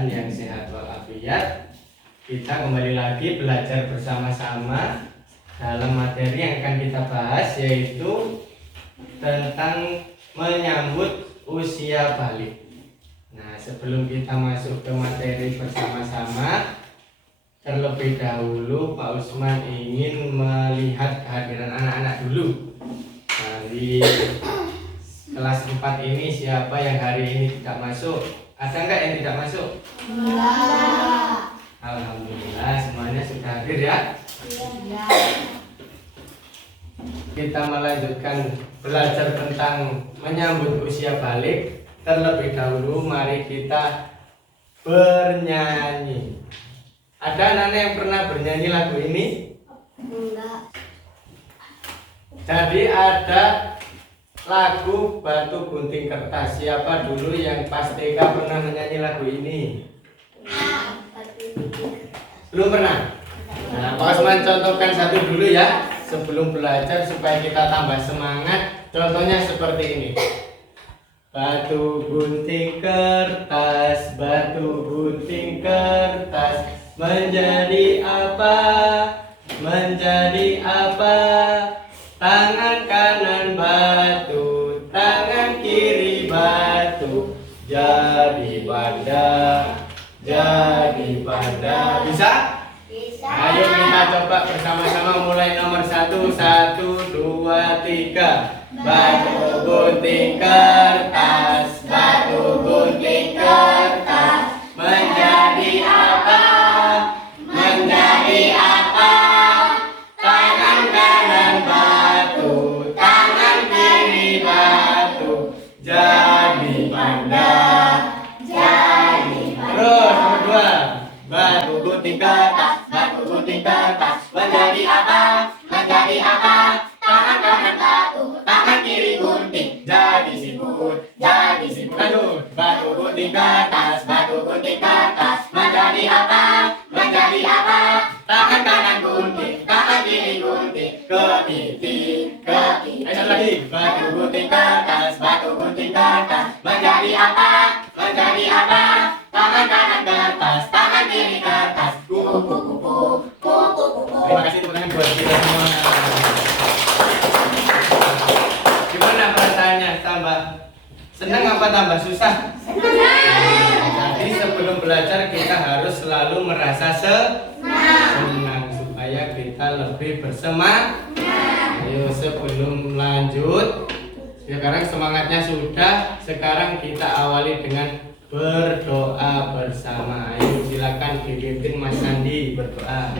keadaan yang sehat walafiat. Kita kembali lagi belajar bersama-sama dalam materi yang akan kita bahas, yaitu tentang menyambut usia balik. Nah, sebelum kita masuk ke materi bersama-sama, terlebih dahulu Pak Usman ingin melihat kehadiran anak-anak dulu. Nah, di kelas 4 ini siapa yang hari ini tidak masuk? Ada enggak yang tidak masuk? Enggak. Alhamdulillah semuanya sudah hadir ya. Iya. Kita melanjutkan belajar tentang menyambut usia balik. Terlebih dahulu mari kita bernyanyi. Ada anak-anak yang pernah bernyanyi lagu ini? Enggak. Jadi ada lagu Batu Gunting Kertas. Siapa dulu yang pas TK pernah menyanyi lagu ini? Belum pernah? Nah, Pak Osman contohkan satu dulu ya, sebelum belajar supaya kita tambah semangat. Contohnya seperti ini. Batu gunting kertas, batu gunting kertas, menjadi apa? Menjadi apa? Tangan kanan batu, tangan kiri batu, jadi banda, jadi banda. Bisa? Bisa. Ayo kita coba bersama-sama mulai nomor 1, 1, 2, 3. Batu gunting kertas, batu gunting kertas, menjadi apa? Menjadi apa? Tangan kanan batu, tangan kiri batu, jadi banda, jadi banda. Terus nomor 2. Batu gunting kertas, batu gunting kertas, menjadi apa? Menjadi apa? Tangan kanan batu, tangan kiri gunting, jadi siput, jadi siput. Lanjut. Batu gunting kertas, batu gunting kertas, menjadi apa? Menjadi apa? Tangan kanan gunting, tangan kiri gunting, ke titik, ke titik. Ayo satu lagi. Batu gunting kertas, batu gunting kertas, menjadi apa? Menjadi apa? Tangan kanan kertas, tangan kiri kertas, kupu kupu kupu kupu. Terima kasih tepuk tangan buat kita semua. Gimana perasaannya? Tambah senang apa tambah susah? Jadi sebelum belajar kita harus selalu merasa senang supaya kita lebih bersemangat. Ayo sebelum lanjut, sekarang semangatnya sudah. Sekarang kita awali dengan berdoa bersama. Ayo silakan dipimpin Mas Sandi berdoa.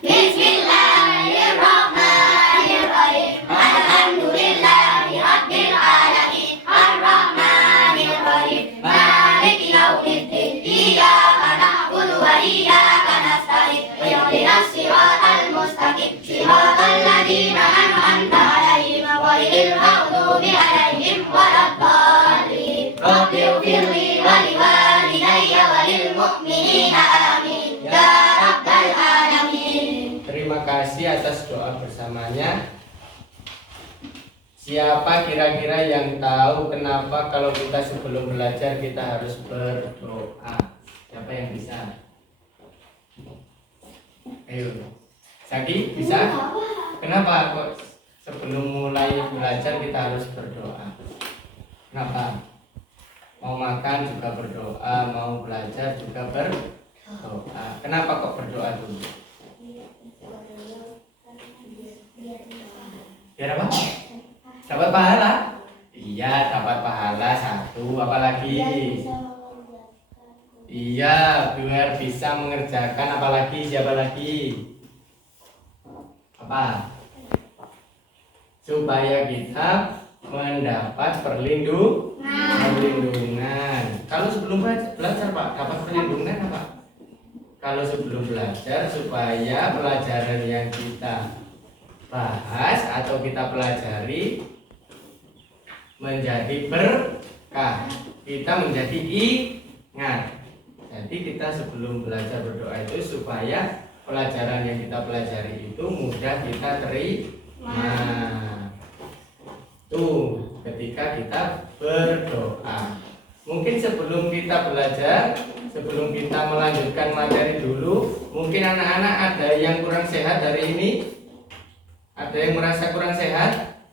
Bismillahirrahmanirrahim. Alhamdulillahirabbil alamin. Arrahmanirrahim. Maliki yaumiddin. Iyyaka na'budu wa iyyaka nasta'in. Ihdinas siratal mustaqim. Siratal ladzina an'amta 'alaihim ghairil maghdubi 'alaihim waladdallin. Rabbi ighfirli wa liwalidayya wa lil mu'minina amin. Ya rabbal alamin. Terima kasih atas doa bersamanya. Siapa kira-kira yang tahu kenapa kalau kita sebelum belajar kita harus berdoa? Siapa yang bisa? Ayo. Sagi, bisa? Kenapa kok sebelum mulai belajar kita harus berdoa? Kenapa? Mau makan juga berdoa, mau belajar juga berdoa. Kenapa kok berdoa dulu? Biar apa? Dapat pahala? Iya, dapat pahala satu. Apalagi? Iya, biar bisa mengerjakan. Apalagi? Siapa lagi? Apa? Supaya kita mendapat perlindungan. Kalau sebelum belajar Pak, dapat perlindungan apa? Kalau sebelum belajar supaya pelajaran yang kita bahas atau kita pelajari menjadi berkah, kita menjadi ingat. Jadi kita sebelum belajar berdoa itu supaya pelajaran yang kita pelajari itu mudah kita terima. Tuh, ketika kita berdoa. Mungkin sebelum kita belajar, sebelum kita melanjutkan materi dulu, mungkin anak-anak ada yang kurang sehat hari ini? Ada yang merasa kurang sehat?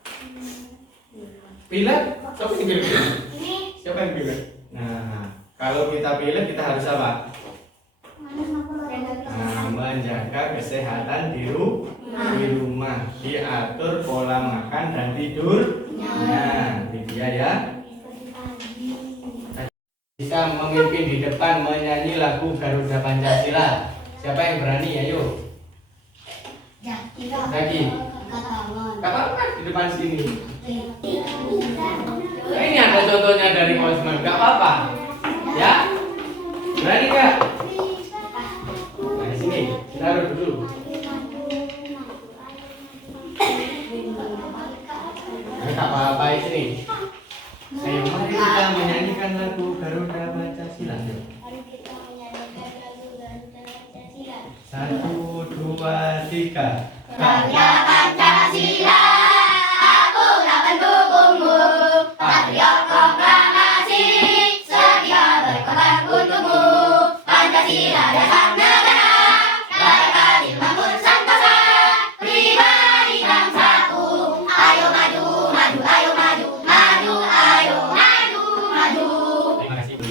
Pilek? Siapa yang pilek? Siapa yang pilek? Nah, kalau kita pilek kita harus apa? Nah, menjaga kesehatan di rumah, diatur pola makan dan tidur. Nah, itu dia ya. Bisa memimpin di depan menyanyi lagu Garuda Pancasila. Siapa yang berani? Ayo. Lagi. Gak apa-apa di depan sini. Nah, ini ada contohnya dari Pak Usman. Gak apa-apa. Ya. Berani gak? Nah, di sini. Taruh dulu. Nah, gak apa-apa di sini. Ayo, mari kita menyanyikan lagu Garuda Pancasila. Satu, dua, tiga. Garuda Pancasila, akulah pendukungmu. Patriot proklamasi, setia berkorban untukmu. Pancasila dasar negara, radikal membangun Nusantara. Pribadi bangsaku, ayo maju, maju, ayo maju, maju, ayo maju, maju. Terima kasih Bu.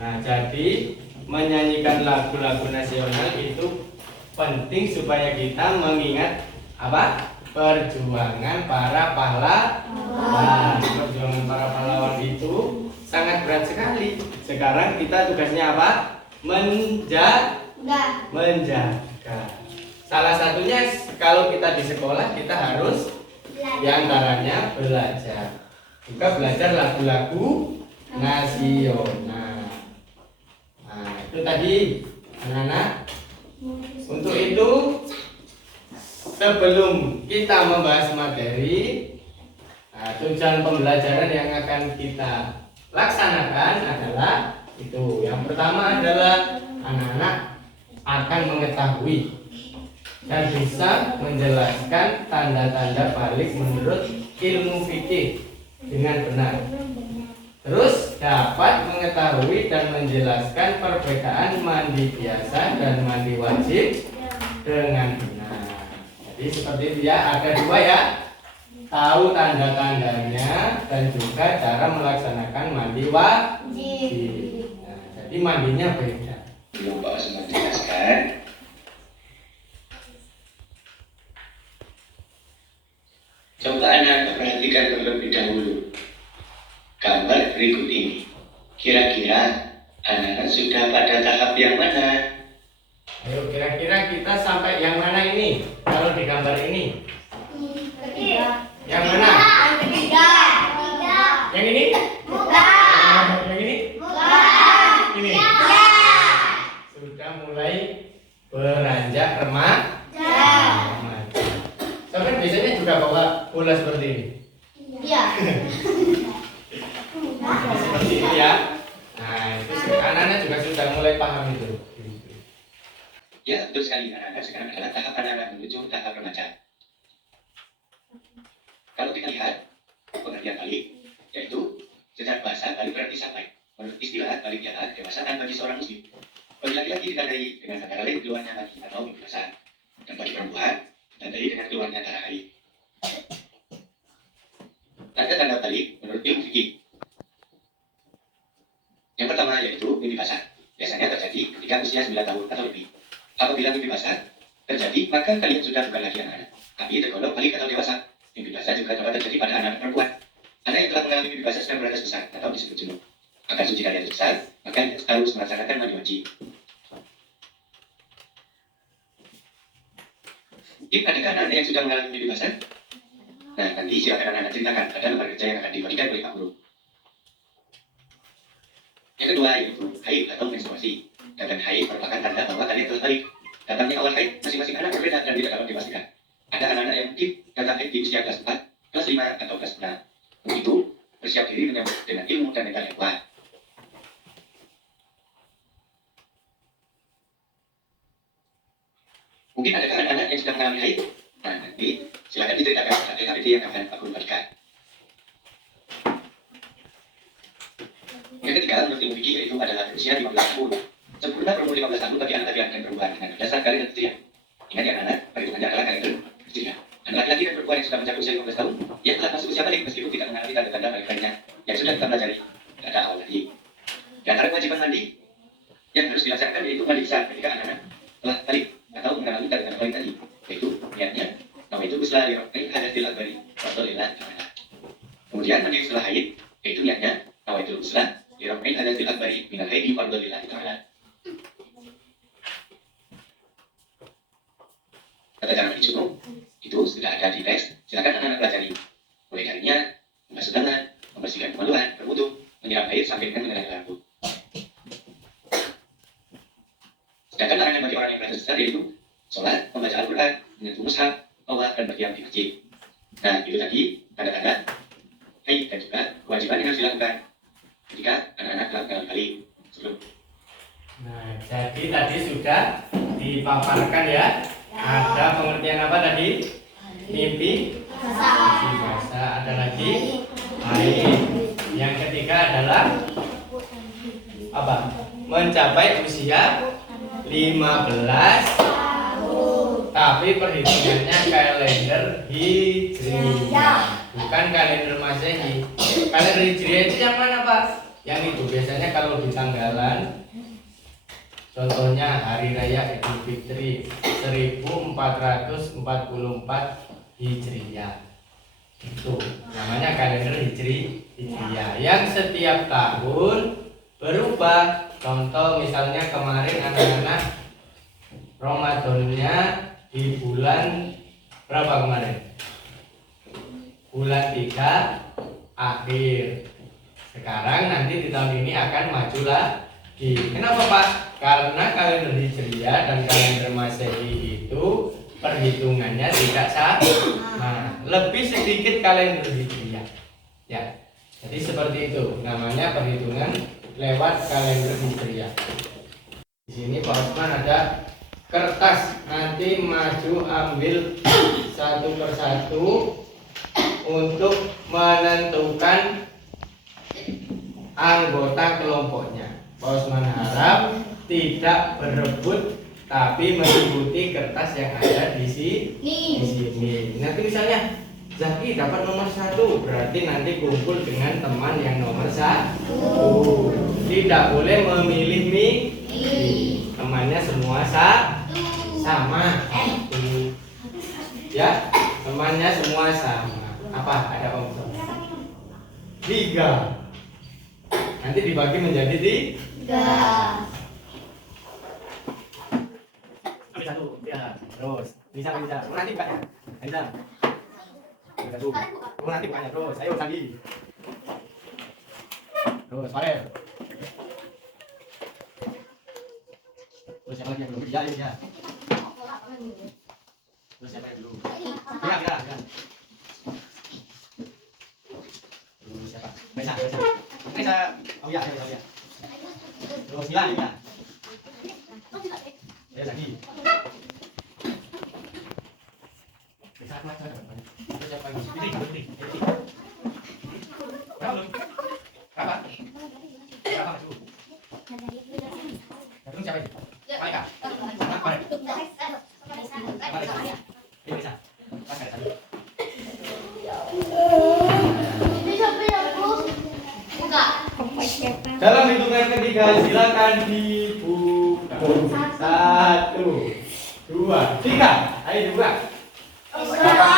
Nah, jadi menyanyikan lagu-lagu nasional itu penting supaya kita mengingat apa? Perjuangan para pahlawan. Perjuangan para pahlawan itu sangat berat sekali. Sekarang kita tugasnya apa? Menjaga. Salah satunya kalau kita di sekolah kita harus diantaranya belajar. Juga belajar lagu-lagu nasional. Nah, itu tadi anak-anak. Untuk itu sebelum kita membahas materi, tujuan pembelajaran yang akan kita laksanakan adalah itu. Yang pertama adalah anak-anak akan mengetahui dan bisa menjelaskan tanda-tanda balik menurut ilmu fikih dengan benar. Terus dapat mengetahui dan menjelaskan perbedaan mandi biasa dan mandi wajib dengan benar. Jadi seperti itu ya, ada dua ya. Tahu tanda-tandanya dan juga cara melaksanakan mandi wajib. Nah, jadi mandinya beda. Belum Pak Usman jelaskan. Coba anak perhatikan terlebih dahulu gambar berikut ini. Kira-kira anak-anak sudah pada tahap yang mana? Ayo kira-kira kita sampai yang mana ini? Kalau di gambar ini yang mana? Yang ini? Yang ini? Ini sudah mulai beranjak remaja. So, kan biasanya juga bawa bola seperti ini. Seperti itu ya. Nah, itu anak-anak juga sudah mulai paham itu. Ya, betul sekali. Anak-anak sekarang adalah tahap anak-anak menuju tahap remaja. Kalau kita lihat pengertian balik, yaitu secara bahasa balik berarti sampai. Menurut istilah balik ialah kedewasaan bagi seorang muslim. Bagi laki-laki ditandai dengan antara lain keluarnya mati atau mimpi besar, dan bagi perempuan ditandai dengan keluarnya darah haid. Tanda-tanda balik menurut ilmu fikih. Yang pertama yaitu mimpi basah. Biasanya terjadi ketika usia 9 tahun atau lebih. Apabila mimpi basah terjadi, maka kalian sudah bukan lagi anak-anak, tapi tergolong balik atau dewasa. Mimpi basah juga dapat terjadi pada anak perempuan. Anak yang telah mengalami mimpi basah sedang beratus besar atau disebut junub. Agar suci kalian besar, maka harus melaksanakan mandi wajib. Adakah anak-anak yang sudah mengalami mimpi basah? Nah, nanti silakan anak-anak ceritakan pada lembar kerja yang akan dibagikan oleh Pak Guru. Yang kedua yaitu haid atau menstruasi. Dan haid merupakan tanda bahwa kalian telah balik. Datangnya awal haid masing-masing anak berbeda dan tidak dapat dipastikan. Ada anak-anak yang mungkin datang haid di usia kelas 4, kelas 5, atau kelas 6. Begitu, bersiap diri menyambut dengan ilmu dan mental yang kuat. Mungkin adakah anak-anak yang sedang mengalami haid? Nah, nanti silakan diceritakan pada KBT yang akan Pak Guru bagikan. Yang ketiga, menurut ilmu fikih yaitu adalah berusia 15 tahun. Sempurna berumur 15 tahun bagi anak laki-laki dan perempuan dengan berdasar kalender hijriah. Ingat ya anak, perhitungannya adalah kalender hijriah. Anak laki-laki dan perempuan yang sudah mencapai usia 15 tahun, yang telah masuk usia balik meskipun tidak mengalami tanda-tanda balik lainnya yang sudah kita pelajari pada awal tadi. Di antara kewajiban mandi yang harus dilaksanakan yaitu mandi besar ketika anak-anak telah balik atau mengalami tanda-tanda balik tadi, yaitu niatnya nawaitu ghusla li raf'il hadathil akbari fardhillah ta'ala. Kemudian mandi setelah haid yaitu niatnya nawaitu ghusla li raf'il hadathil akbari minal haidi fardhillah ta'ala. Tata cara mandi junub itu sudah ada di teks, silakan anak-anak pelajari. Mulai darinya membasuh tangan, membersihkan kemaluan, berwudu, menyiram air sampai dengan mengenai rambut. Sedangkan larangan bagi orang yang merasa sesat yaitu sholat, membaca Al-Quran, menyentuh mushaf, Allah dan berdiam di masjid. Nah, itu tadi tanda-tanda haid dan juga kewajiban yang harus dilakukan ketika anak-anak melakukan kali sebelum. Nah, jadi tadi sudah dipaparkan ya. Ada pengertian apa tadi? Mimpi basah. Ada lagi haid. Yang ketiga adalah apa? Mencapai usia 15 tapi perhitungannya kalender hijriah, bukan kalender masehi. Kalender hijriah itu yang mana Pak? Yang itu biasanya kalau di tanggalan, contohnya Hari Raya Idul Fitri 1444 Hijriah. Itu namanya kalender hijriah yang setiap tahun berubah. Contoh misalnya kemarin anak-anak Ramadannya di bulan berapa kemarin? Bulan 3 akhir. Sekarang nanti di tahun ini akan maju lagi. Kenapa Pak? Karena kalender hijriah dan kalender masehi itu perhitungannya tidak sama. Lebih sedikit kalender hijriah. Ya. Jadi seperti itu. Namanya perhitungan lewat kalender hijriah. Di sini Pak Osman ada kertas, nanti maju ambil satu persatu untuk menentukan anggota kelompoknya. Pak Osman harap tidak berebut tapi mengikuti kertas yang ada di sini. Nanti misalnya Zaki dapat nomor 1, berarti nanti kumpul dengan teman yang nomor 1. Tidak boleh memilih temannya semua sama. Ya, temannya semua sama. Apa? Ada unsur 3. Nanti dibagi menjadi 3. Ambil 1, ya. Terus bisa. Nanti bukanya. Bisa. Nanti bukanya terus. Ayo Sandi. Terus Farel. Terus siapa lagi yang belum? Ya. Terus siapa yang belum? Ya. Terus siapa? Bisa. Oh ya. Terus Mila ya. Ya Sandi. Bisa. Terus siapa lagi? Ini. Belum. Berapa maju? Terus siapa itu? Malika. Bisa. Dalam hitungan ketiga silakan dibuka. 1, 2, 3. Ayo dibuka. Berapa?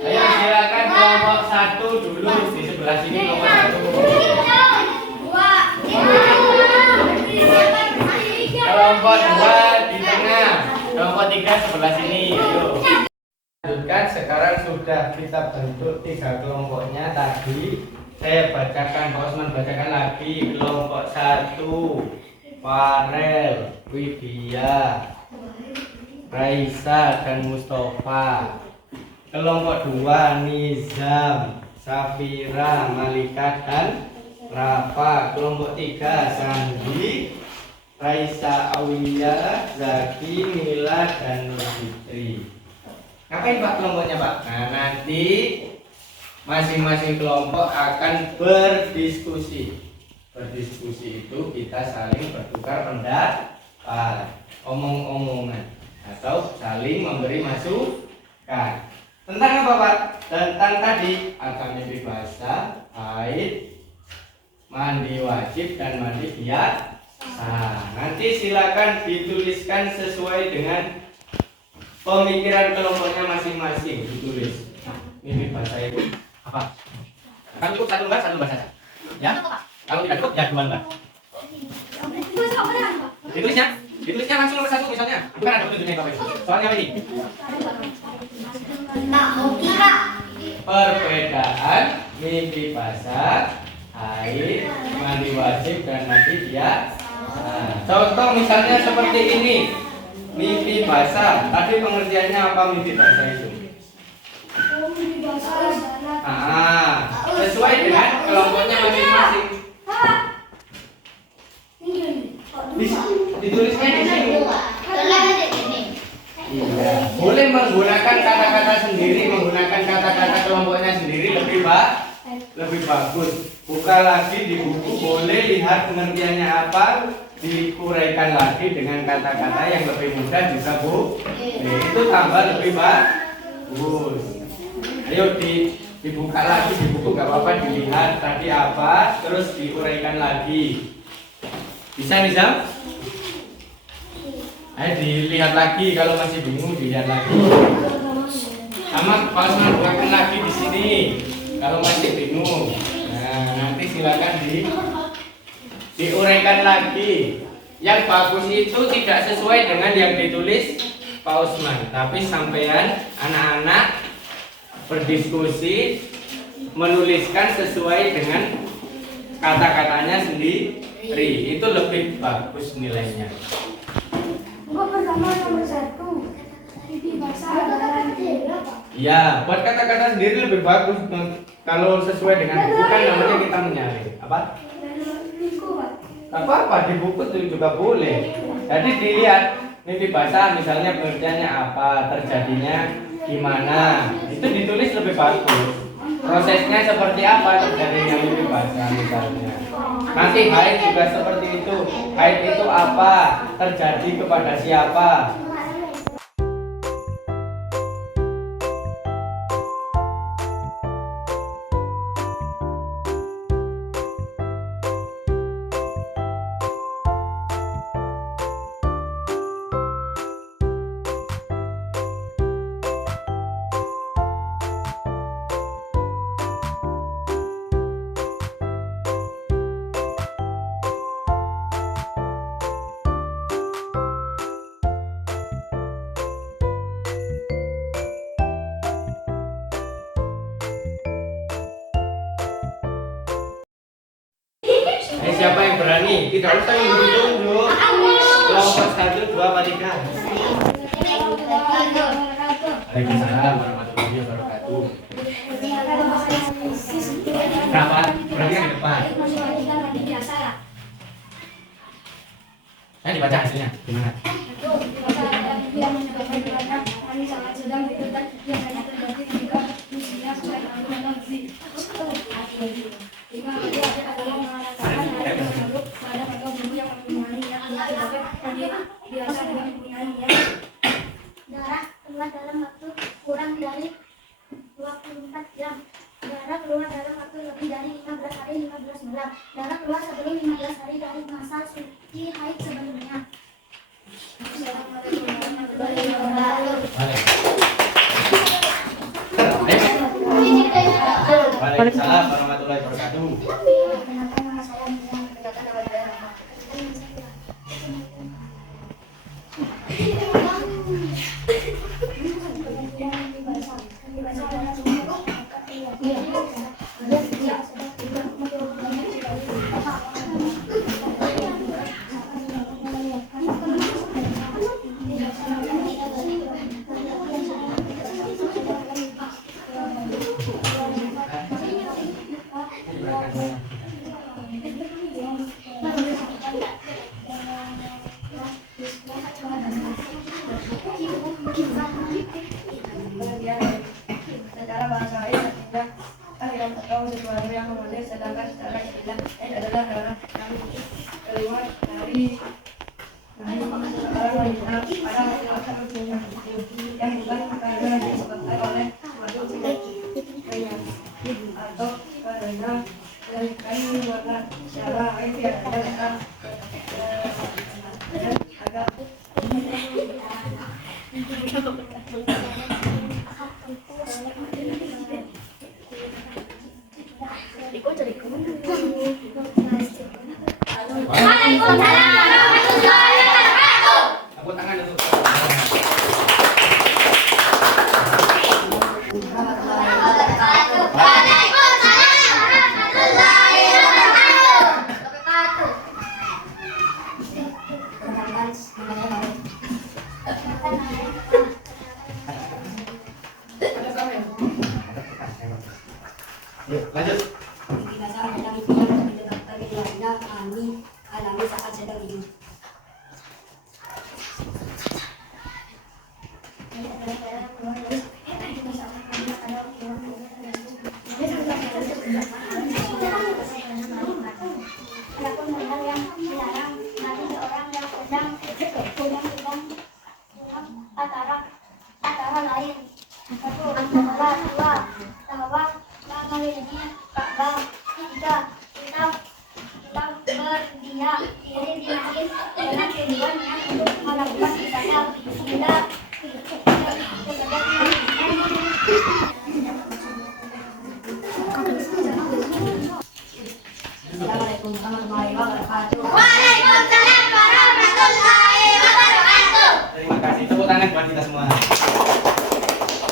Ayo silakan kelompok 1 dulu di sebelah sini kelompok 1. Kelompok 2 di tengah. Kelompok 3 sebelah sini. Ayo. Lanjutkan, sekarang sudah kita bentuk 3 kelompoknya tadi. Saya bacakan, Pak Osman bacakan lagi. Kelompok 1 Farel, Widya, Raisa dan Mustafa. Kelompok 2 Nizam, Safira, Malika dan Rafa. Kelompok 3 Sandi, Raisa, Aulia, Zaki, Mila dan Nur Fitri. Ngapain Pak kelompoknya Pak? Nah nanti masing-masing kelompok akan berdiskusi. Berdiskusi itu kita saling bertukar pendapat, omong-omongan, atau saling memberi masukan. Tentang apa Pak? Tentang tadi akan mimpi basah, haid, mandi wajib dan mandi biasa. Nanti silakan dituliskan sesuai dengan pemikiran kelompoknya masing-masing. Ditulis. Mimpi basah itu apa? Kan cukup satu lembar saja. Ya? Kalau tidak cukup ya dua lembar. Ditulisnya langsung nomor 1 misalnya. Bukan ada petunjuknya Bapak Ibu. Soalnya apa ini? Perbedaan mimpi basah, haid, mandi wajib dan mandi biasa. Contoh misalnya seperti ini. Mimpi basah. Tadi pengertiannya apa mimpi basah itu? Sesuai dengan kelompoknya masing-masing. Ditulisnya di sini. Iya. Boleh menggunakan kata-kata sendiri, menggunakan kata-kata kelompoknya sendiri lebih bagus. Buka lagi di buku, boleh lihat pengertiannya apa, diuraikan lagi dengan kata-kata yang lebih mudah juga Bu. Itu tambah lebih bagus. Ayo dibuka lagi di buku, gak apa-apa, dilihat tadi apa, terus diuraikan lagi. Bisa Nizam? Ayo dilihat lagi, kalau masih bingung dilihat lagi. Sama Pak Usman bukakan lagi di sini kalau masih bingung. Nah, nanti silakan diuraikan lagi. Yang bagus itu tidak sesuai dengan yang ditulis Pak Usman, tapi sampean anak-anak berdiskusi menuliskan sesuai dengan kata-katanya sendiri. Itu lebih bagus nilainya. Pertama nomor 1 mimpi basah adalah Ya, buat kata-kata sendiri lebih bagus. Kalau sesuai dengan buku kan namanya kita menyaring. Apa? Apa-apa di buku itu juga boleh. Jadi dilihat mimpi basah misalnya pengertiannya apa, terjadinya gimana. Itu ditulis lebih bagus. Prosesnya seperti apa terjadinya mimpi basah misalnya. Nanti haid juga seperti itu. Haid itu apa? Terjadi kepada siapa? Siapa yang berani? Tidak usah tunjuk. Kelompok 1, 2, 3. Waalaikumsalam warahmatullahi wabarakatuh. Berapa? Berarti yang di depan. Saya dibaca hasilnya. Gimana? Darah keluar dalam waktu kurang dari 24 jam. Darah keluar dalam waktu lebih dari 15 hari 15 malam. Darah keluar sebelum 15 hari dari masa suci haid sebelumnya. Assalamualaikum warahmatullahi wabarakatuh. Waalaikumsalam warahmatullahi wabarakatuh. atau sesuatu yang mengalir, sedangkan secara istilah adalah darah yang keluar dari seorang wanita pada masa usianya yang bukan karena disebabkan oleh suatu penyakit atau karena kain warna darah agak Tepuk tangan untuk Yuk, lanjut. Mimpi basah adalah mimpi yang menyebabkan kehilangan kami alami saat sedang tidur. Adapun hal yang dilarang bagi seorang yang sedang antara lain antara dua bahwa memiliki Ka'bah, tiga kita berdiam diri di masjid dengan tujuannya untuk melakukan ibadah hingga Assalamualaikum warahmatullahi wabarakatuh. Waalaikumsalam warahmatullahi wabarakatuh. Terima kasih. Tepuk tangan buat kita semua.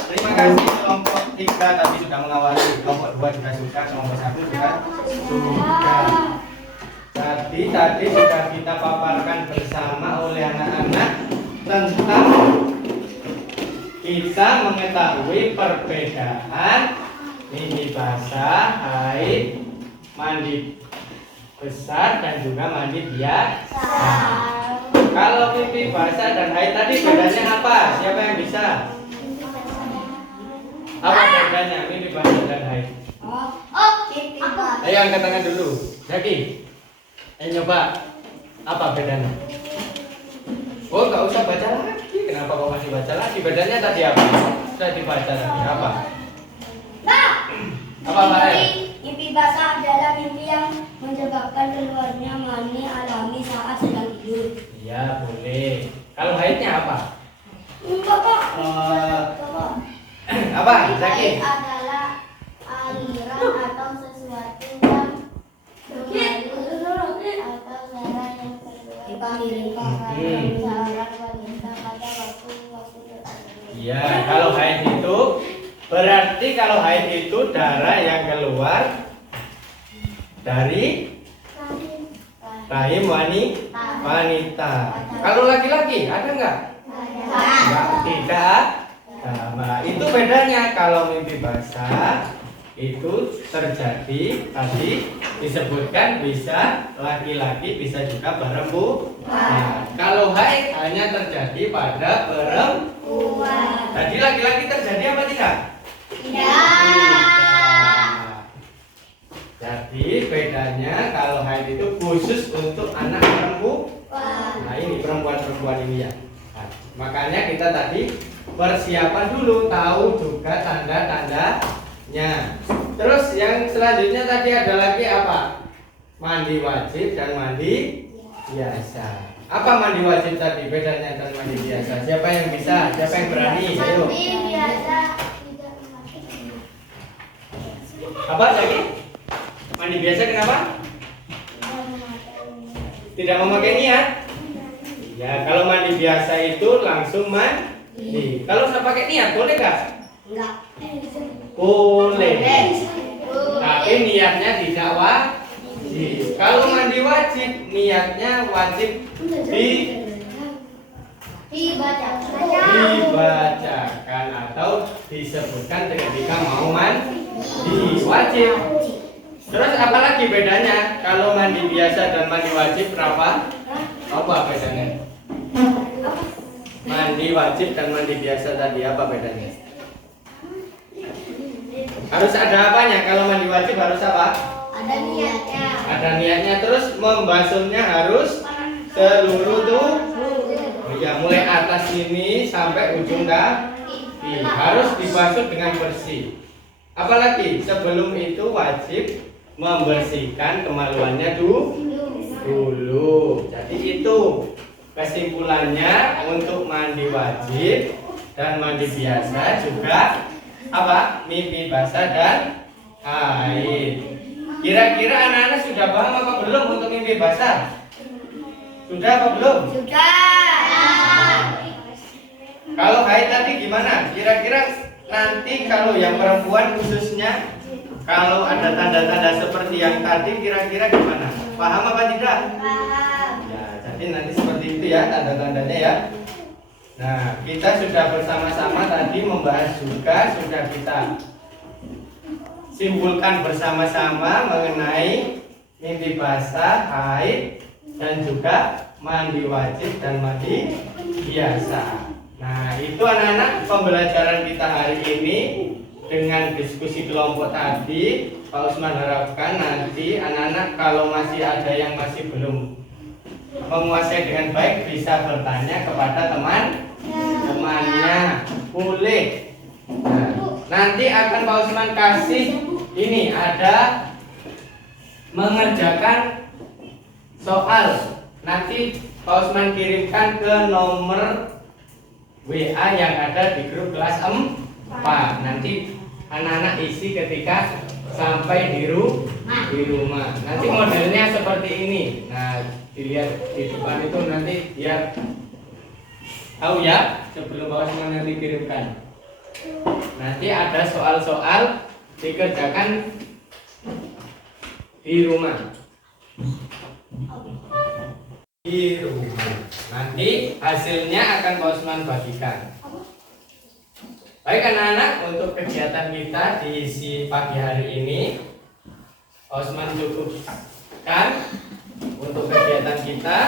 Terima kasih kelompok 3 tadi sudah mengawali, kelompok 2 juga sudah, kelompok 1 juga sudah. Tadi sudah kita paparkan bersama oleh anak-anak tentang kita mengetahui perbedaan mimpi basah, haid, mandi besar dan juga mandi biasa. Kalau mimpi basah dan haid tadi bedanya apa? Siapa yang bisa? Apa bedanya mimpi basah dan haid? Ayo angkat tangan dulu. Jaki, ayo nyoba. Apa bedanya? Oh, nggak usah baca lagi. Kenapa kok masih baca lagi? Bedanya tadi apa? Sudah dibaca tadi apa? Apa Pak El? Mimpi basah adalah mimpi yang menyebabkan keluarnya mani alami saat sedang tidur. Iya, boleh. Kalau haidnya apa? Apa? Jaki? Adalah aliran atau sesuatu yang mengalir atau darah yang keluar dari seorang wanita pada waktu tertentu. Iya, kalau haid itu berarti kalau haid itu darah yang keluar dari rahim wanita. Kalau laki-laki ada nggak? Nggak, tidak. Nah, itu bedanya. Kalau mimpi basah itu terjadi tadi disebutkan bisa laki-laki bisa juga perempuan. Nah, kalau haid hanya terjadi pada perempuan. Jadi laki-laki terjadi apa tidak? Tidak. Jadi bedanya kalau haid itu khusus untuk anak perempuan. Nah ini perempuan-perempuan ini ya. Nah, makanya kita tadi persiapan dulu, tahu juga tanda-tandanya. Terus yang selanjutnya tadi ada lagi apa? Mandi wajib dan mandi biasa. Apa mandi wajib tadi? Bedanya dengan mandi biasa. Siapa yang bisa? Siapa yang berani? Ayo. Mandi biasa tidak Apa lagi? Mandi biasa kenapa? Tidak memakai niat. Ya, kalau mandi biasa itu langsung mandi. Kalau nggak pakai niat boleh nggak? Enggak. Boleh. Tapi niatnya tidak wajib. Kalau mandi wajib, niatnya wajib dibacakan atau disebutkan ketika mau mandi wajib. Terus apa lagi bedanya? Kalau mandi biasa dan mandi wajib berapa? Apa bedanya? Mandi wajib dan mandi biasa tadi apa bedanya? Harus ada apanya? Kalau mandi wajib harus apa? Ada niatnya. Ada niatnya. Terus membasuhnya harus seluruh tuh. Ya, mulai atas ini sampai ujung kaki harus dibasuh dengan bersih. Apalagi sebelum itu wajib membersihkan kemaluannya dulu. Jadi itu kesimpulannya untuk mandi wajib dan mandi biasa juga apa? Mimpi basah dan haid. Kira-kira anak-anak sudah paham apa belum untuk mimpi basah? Sudah apa belum? Kalau haid tadi gimana? Kira-kira nanti kalau yang perempuan khususnya, kalau ada tanda-tanda seperti yang tadi, kira-kira gimana? Paham apa tidak? Ya, jadi nanti seperti itu ya tanda-tandanya ya. Nah, kita sudah bersama-sama tadi membahas juga, sudah kita simpulkan bersama-sama mengenai mimpi basah, haid, dan juga mandi wajib dan mandi biasa. Nah, itu anak-anak pembelajaran kita hari ini dengan diskusi kelompok tadi. Pak Usman harapkan nanti anak-anak kalau masih ada yang masih belum menguasai dengan baik bisa bertanya kepada teman-temannya. Boleh. Nah, nanti akan Pak Usman kasih ini ada mengerjakan soal. Nanti Pak Usman kirimkan ke nomor WA yang ada di grup kelas 4. Nanti anak-anak isi ketika sampai di rumah. Nanti modelnya seperti ini. Nah, dilihat di depan itu nanti biar tahu ya sebelum Pak Usman nanti kirimkan. Nanti ada soal-soal dikerjakan di rumah. Nanti hasilnya akan Pak Usman bagikan. Baik anak-anak, untuk kegiatan kita di pagi hari ini Pak Usman cukupkan untuk kegiatan kita.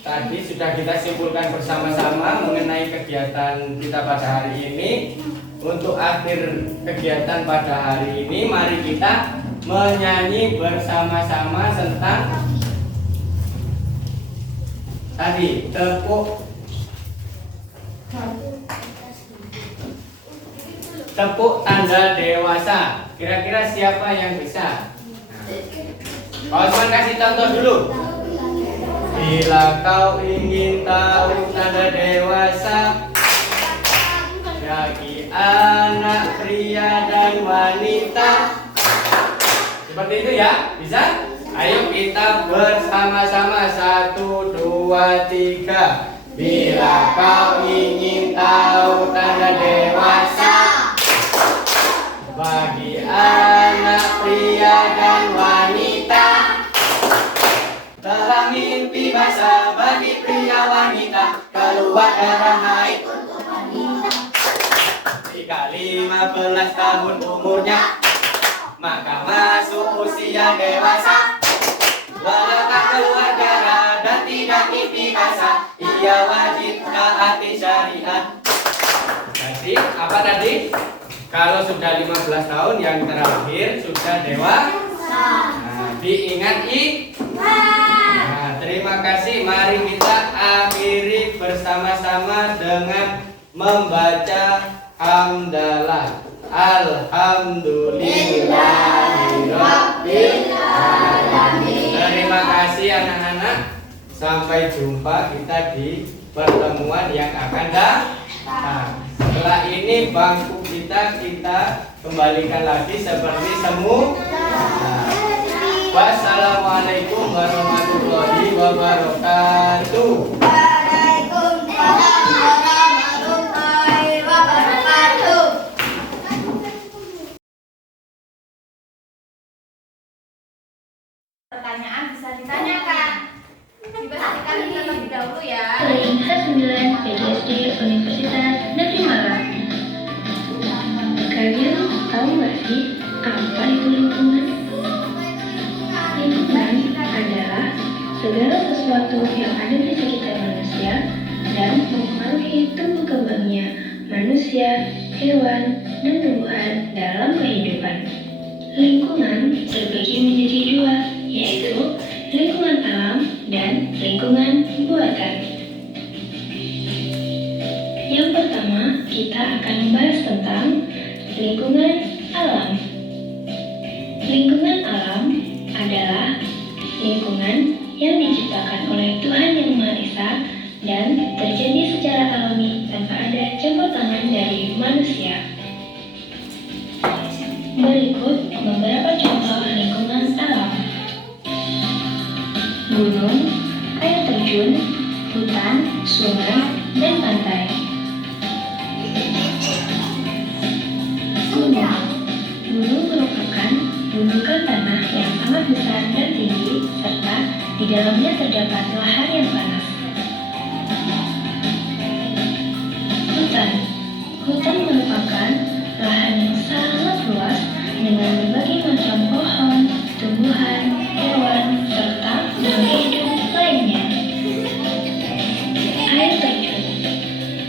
Tadi sudah kita simpulkan bersama-sama mengenai kegiatan kita pada hari ini. Untuk akhir kegiatan pada hari ini, mari kita menyanyi bersama-sama tentang tadi tepuk tanda dewasa. Kira-kira siapa yang bisa? Pak Usman kasih contoh dulu. Bila kau ingin tahu tanda dewasa bagi anak pria dan wanita. Seperti itu ya, bisa? Ayo kita bersama-sama 1, 2, 3. Bila kau ingin tahu tanda dewasa bagi anak pria dan wanita, telah mimpi basah bagi pria wanita, keluar darah haid untuk wanita. Jika 15 tahun umurnya, maka masuk usia dewasa. Walau tak keluar darah dan tidak mimpi basah, ia wajib taati syariat. Jadi apa tadi? Kalau sudah 15 tahun yang terakhir sudah dewasa. Nah, diingat Nah, terima kasih. Mari kita akhiri bersama-sama dengan membaca hamdalah. Alhamdulillahirabbil alamin. Terima kasih anak-anak. Sampai jumpa kita di pertemuan yang akan datang. Setelah ini bangku kita kembalikan lagi seperti semula. Wassalamualaikum warahmatullahi wabarakatuh. Waalaikumsalam warahmatullahi wabarakatuh. Pertanyaan bisa ditanyakan. Diperhatikan terlebih dahulu ya. Kelas 9 PGSD Universitas Negeri Malang. Kalian tahu nggak sih apa itu lingkungan? Lingkungan adalah segala sesuatu yang ada di sekitar manusia dan mempengaruhi tumbuh kembangnya manusia, hewan, dan tumbuhan dalam kehidupan. Lingkungan terbagi menjadi dua, yaitu lingkungan alam dan lingkungan buatan. Yang pertama, kita akan membahas tentang lingkungan alam. Lingkungan alam adalah lingkungan yang diciptakan oleh Tuhan Yang Maha Esa dan terjadi secara alami tanpa ada campur tangan dari manusia. Berikut beberapa contoh lingkungan alam: gunung, air terjun, hutan, sungai, dan pantai. Gunung merupakan gundukan tanah yang sangat besar dan tinggi, serta di dalamnya terdapat lahar yang panas. Hutan merupakan lahan yang sangat luas dengan berbagai macam pohon, tumbuhan, hewan, serta makhluk hidup lainnya.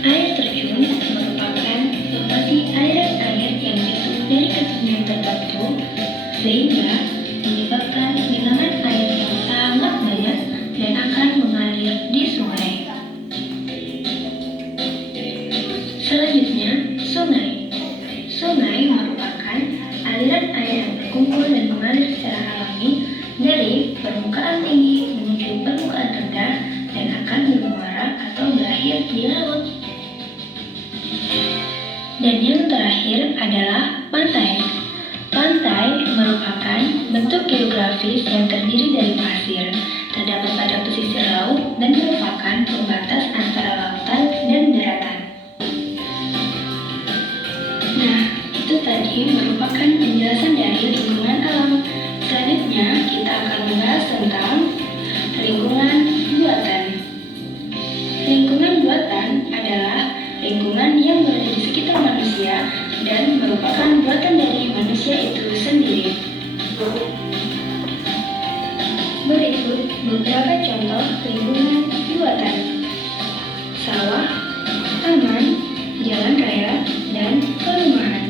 Air terjun merupakan lokasi aliran air yang jatuh dari ketinggian tertentu sehingga menyebabkan genangan air yang sangat banyak dan akan mengalir di sungai. Selanjutnya, sungai merupakan aliran air yang berkumpul dan mengalir secara alami dari permukaan tinggi menuju permukaan rendah dan akan bermuara atau berakhir di laut. Dan yang terakhir adalah pantai. Pantai merupakan bentuk geografis yang terdiri dari pasir, terdapat pada pesisir laut dan merupakan pembatas antara lautan dan daratan. Nah, itu tadi merupakan penjelasan dari lingkungan alam. Selanjutnya, kita akan membahas tentang lingkungan buatan. Lingkungan buatan adalah lingkungan yang berada di sekitar manusia dan merupakan buatan dari manusia itu sendiri. Berikut beberapa contoh lingkungan buatan: sawah, taman, jalan raya, dan perumahan.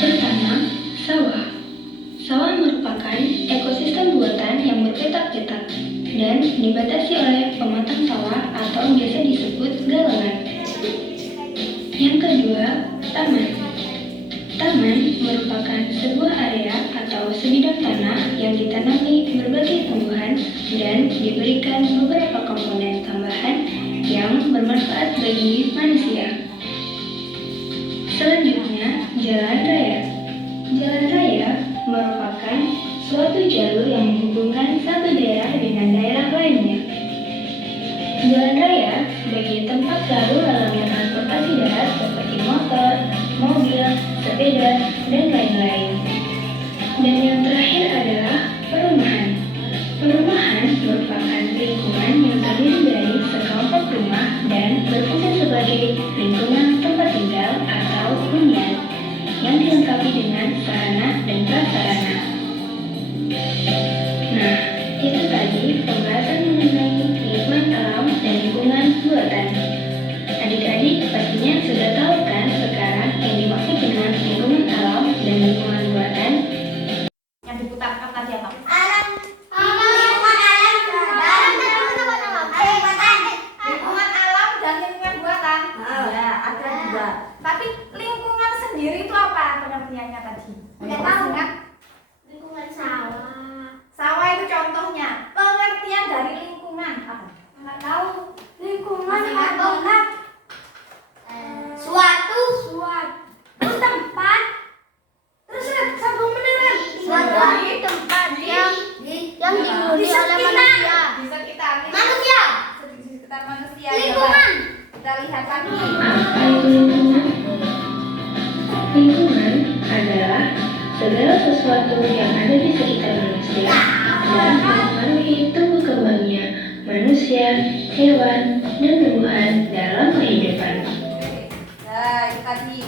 Pertama, sawah. Sawah merupakan ekosistem buatan yang berpetak-petak dan dibatasi oleh pematang sawah atau biasa disebut galengan. Yang kedua, taman. Taman merupakan sebuah area atau sebidang tanah yang ditanami berbagai tumbuhan dan diberikan beberapa komponen tambahan yang bermanfaat bagi manusia. Selanjutnya, jalan raya. Jalan raya merupakan suatu jalur yang menghubungkan satu daerah dengan daerah lainnya. Jalan raya sebagai tempat lalu lalangnya transportasi darat seperti motor, mobil, sepeda, dan lain-lain. Dan yang terakhir adalah perumahan. Perumahan merupakan lingkungan yang terdiri dari sekelompok rumah dan berfungsi sebagai lingkungan tempat tinggal atau hunian yang dilengkapi dengan sarana dan prasarana. Nah, itu tadi pembahasan mengenai lingkungan alam dan lingkungan buatan. Adik-adik pastinya sudah tahu kan sekarang yang dimaksud dengan lingkungan alam dan lingkungan buatan? Yang diputarkan tadi apa? Alam. Lingkungan alam. Lingkungan alam dan lingkungan buatan. Ya, ada dua. Tapi lingkungan sendiri itu apa pengertiannya tadi? Nggak tahu. Ingat? Lingkungan sawah. Sawah itu contohnya. Pengertian dari lingkungan apa? Nggak tahu. Lingkungan Masih ingat? adalah suatu tempat. Terus sambung beneran. Suatu tempat yang dihuni oleh manusia. Di sekitar Manusia. Di sekitar manusia. Lingkungan. Coba kita lihat lagi. Apa itu lingkungan? Lingkungan adalah segala sesuatu yang ada di sekitar manusia dan mempengaruhi tumbuh kembangnya manusia, hewan, dan tumbuhan dalam kehidupan. Nah, itu tadi.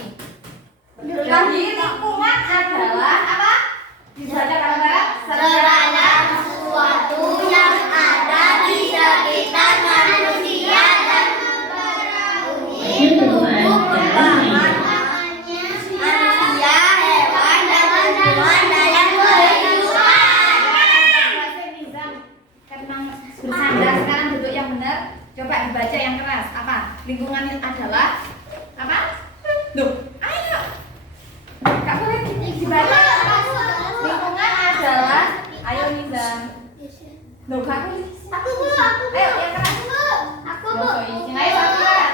Jadi lingkungan adalah apa? Dibaca kata Segala sesuatu yang ada di sekitar manusia dan Dan tumbuhan dalam kehidupan. Loh, aku Aku dulu, aku dulu. Ayo, yang keras. Aku Loh, dulu. izin. Ayo,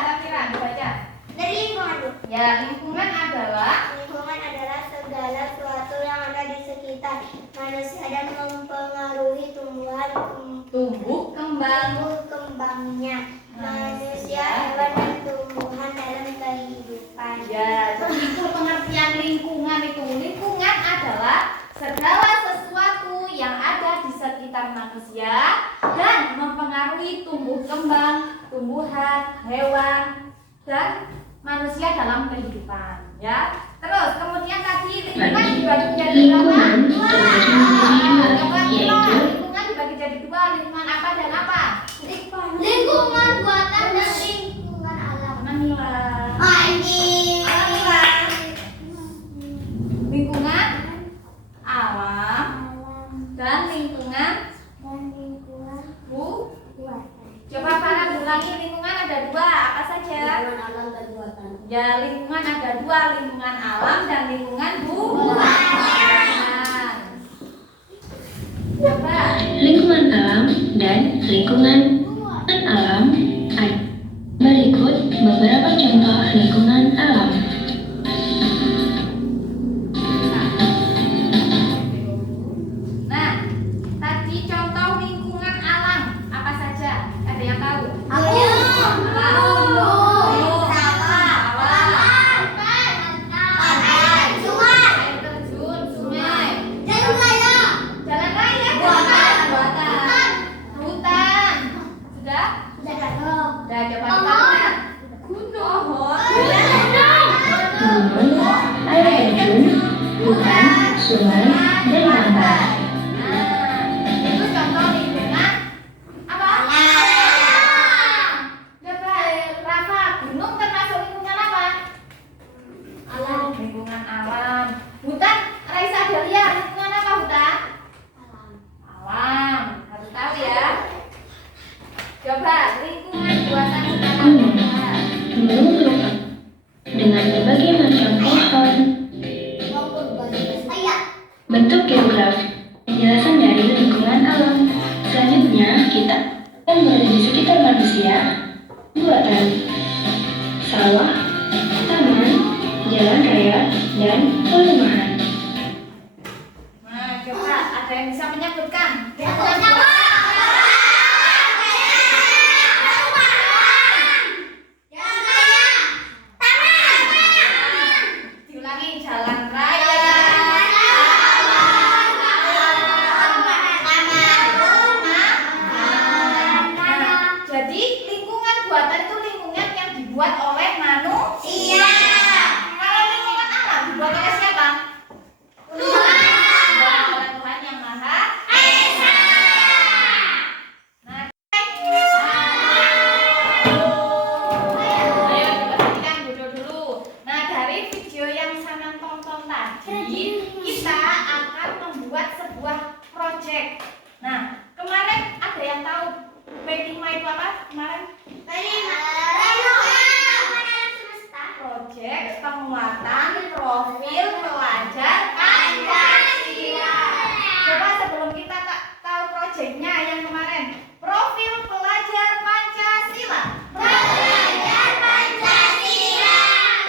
Safira, baca. Dari lingkungan dulu. Ya, lingkungan adalah Lingkungan adalah segala sesuatu yang ada di sekitar manusia dan mempengaruhi tumbuhan, tumbuh kembang. kembangnya manusia, hewan, dan tumbuhan dalam kehidupan. Ya, jadi itu pengertian lingkungan itu. Lingkungan adalah segala sesuatu yang ada di sekitar manusia dan mempengaruhi tumbuh kembang, tumbuhan, hewan, dan manusia dalam kehidupan. Ya, terus kemudian tadi lingkungan dibagi jadi berapa? Lingkungan terbagi menjadi dua, yaitu Lingkungan dibagi jadi dua. Lingkungan apa dan apa? Lingkungan buatan dan lingkungan alam. Manila. Anjing. Lingkungan alam dan lingkungan dan lingkungan bu. buatan. Coba para ulangi, lingkungan ada dua, apa saja? alam dan buatan. Ya, lingkungan ada dua, lingkungan alam dan lingkungan buatan. Coba. lingkungan alam dan lingkungan alam. Berikut beberapa contoh lingkungan alam. Nah, tadi contoh lingkungan alam apa saja? Ada yang tahu? Air terjun, sungai, jalan raya, buatan, hutan, sudah? Sudah, coba kita lihat. Gunung, Gunung, air terjun, hutan, sungai, dan pantai. Nah, itu contoh lingkungan apa? Coba, Rafa, gunung termasuk lingkungan apa? Lingkungan alam. Hutan, Raisa Delia, lingkungan apa hutan? Alam. Harus tahu ya. Coba, lingkungan buatan hutan apa? Gunung lengkap dengan berbagai macam pohon. Bentuk geografi, penjelasan dari lingkungan alam. Selanjutnya, kita akan berada di sekitar manusia. Buatan, sawah, taman, jalan raya, dan perumahan. Nah, coba ada yang bisa menyebutkan? Diulangi, jalan raya. Nah, jadi lingkungan buatan itu lingkungan yang dibuat oleh manusia. Kalau lingkungan alam dibuat oleh siapa? Dibuat oleh Tuhan yang Maha Esa. Nah, ayo diperhatikan dulu. Nah, dari video yang Sanan tonton tadi, kita akan membuat sebuah project. Nah, kemarin ada yang tahu P5 itu apa? Kemarin project penguatan profil pelajar Pancasila. Coba sebelum kita tahu projectnya yang kemarin, profil pelajar Pancasila. Pelajar Pancasila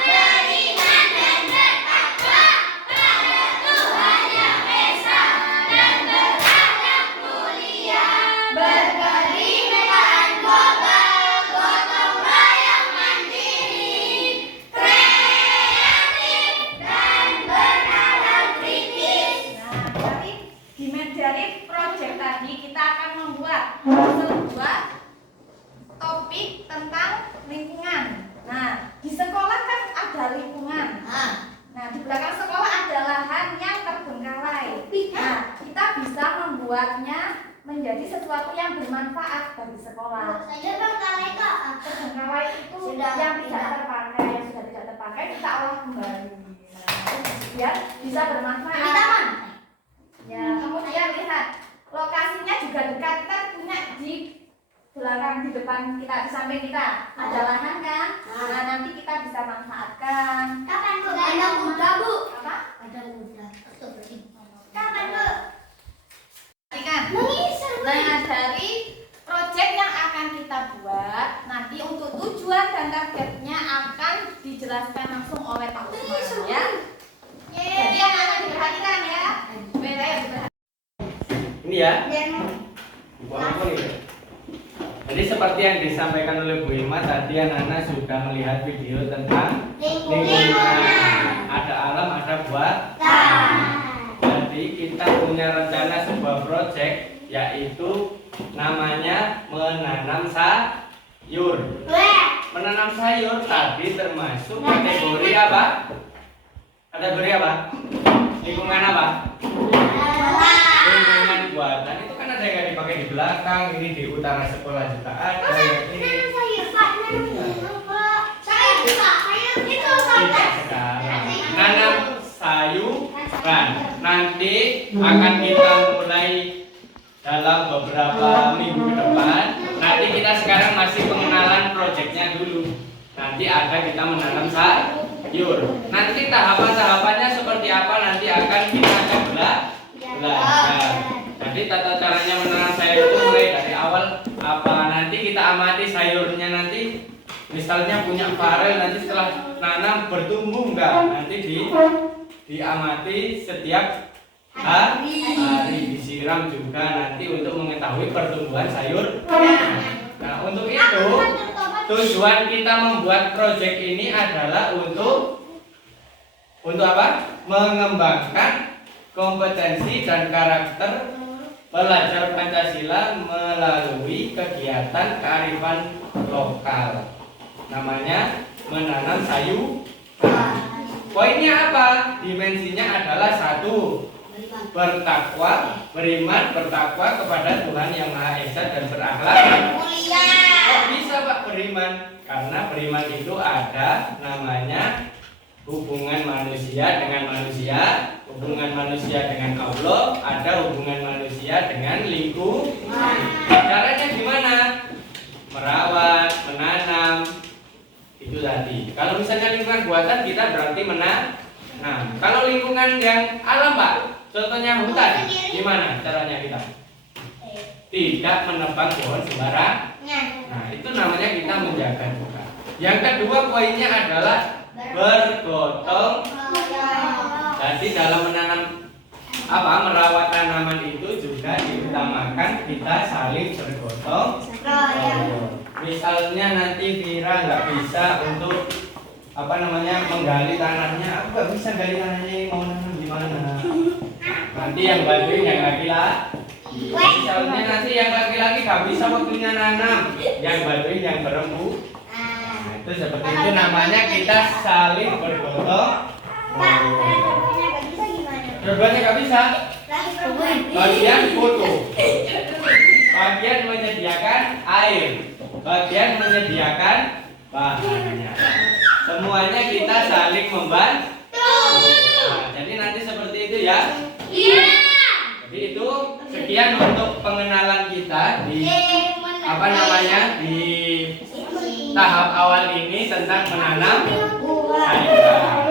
beriman dan bertakwa pada Tuhan Yang Esa dan berakhlak mulia, berkebinekaan global, gotong royong mandiri, kreatif dan bernalar kritis. Nah, dari project tadi kita akan membuat sebuah topik tentang lingkungan. Nah, di sekolah kan ada lingkungan. Nah, di belakang sekolah ada lahan yang terbengkalai. Nah, kita bisa membuatnya menjadi sesuatu yang bermanfaat bagi sekolah. Terbengkalai itu yang tidak terpakai, yang sudah tidak terpakai kita olah kembali. Nah, biar bisa bermanfaat. Ya, kemudian lihat lokasinya juga dekat, kita punya di belakang, di depan kita, di samping kita ada lahan kan? Nah, nanti kita bisa manfaatkan. Kapan Bu? Ada kuda, Bu. Apa? Ada kuda. Kapan Bu? Perhatikan. Mengisar. Nah, ada Ini ya. Buku apa nih? Jadi seperti yang disampaikan oleh Bu Ima tadi, anak-anak sudah melihat video tentang lingkungan. Ada alam, ada buatan. Jadi kita punya rencana sebuah proyek, yaitu namanya menanam sayur. Menanam sayur tadi termasuk kategori apa? Kategori apa? Lingkungan apa? Lingkungan buatan. Itu kan ada yang dipakai di belakang, ini di utara sekolah juga ada. Ini tidak sekarang. Nanam sayuran. Nanti akan kita mulai dalam beberapa minggu ke depan. Nanti kita sekarang masih pengenalan proyeknya dulu. Nanti ada kita menanam sayur. Nanti tahapan-tahapannya seperti apa nanti akan kita belajar. Jadi tata caranya menanam sayur itu mulai dari awal apa, nanti kita amati sayurnya nanti. Misalnya punya farel, nanti setelah nanam bertumbuh enggak, nanti diamati setiap hari, disiram juga nanti untuk mengetahui pertumbuhan sayur. Nah, untuk itu tujuan kita membuat proyek ini adalah untuk apa? Mengembangkan kompetensi dan karakter pelajar Pancasila melalui kegiatan kearifan lokal. Namanya menanam sayur. Poinnya apa? Dimensinya adalah 1. Bertakwa, beriman, bertakwa kepada Tuhan Yang Maha Esa dan berakhlak mulia. Kok bisa Pak beriman? Karena beriman itu ada namanya hubungan manusia dengan manusia, hubungan manusia dengan Allah, ada hubungan manusia dengan lingkungan. Caranya gimana? Merawat, menanam, itu tadi. Kalau misalnya lingkungan buatan kita berarti menanam. Kalau lingkungan yang alam Pak, contohnya hutan, gimana caranya kita? Tidak menebang pohon sembarangan. Nah, itu namanya kita menjaga juga. Yang kedua poinnya adalah bergotong. Jadi dalam menanam merawat tanaman itu juga diutamakan kita saling bergotong. Misalnya nanti Vira nggak bisa untuk menggali tanahnya, aku nggak bisa gali tanahnya, ini mau nanam gimana? Nanti yang bantuin yang laki-laki. Misalnya nanti yang laki-laki nggak bisa waktunya nanam, yang bantuin yang perempuan. Nah, itu seperti itu namanya kita saling bergotong. Dua-duanya nggak bisa. Bagian foto, bagian menyediakan air, bagian menyediakan bahannya. Semuanya kita saling membantu. Nah, jadi nanti seperti itu ya. Jadi itu sekian untuk pengenalan kita di di tahap awal ini tentang menanam sayuran.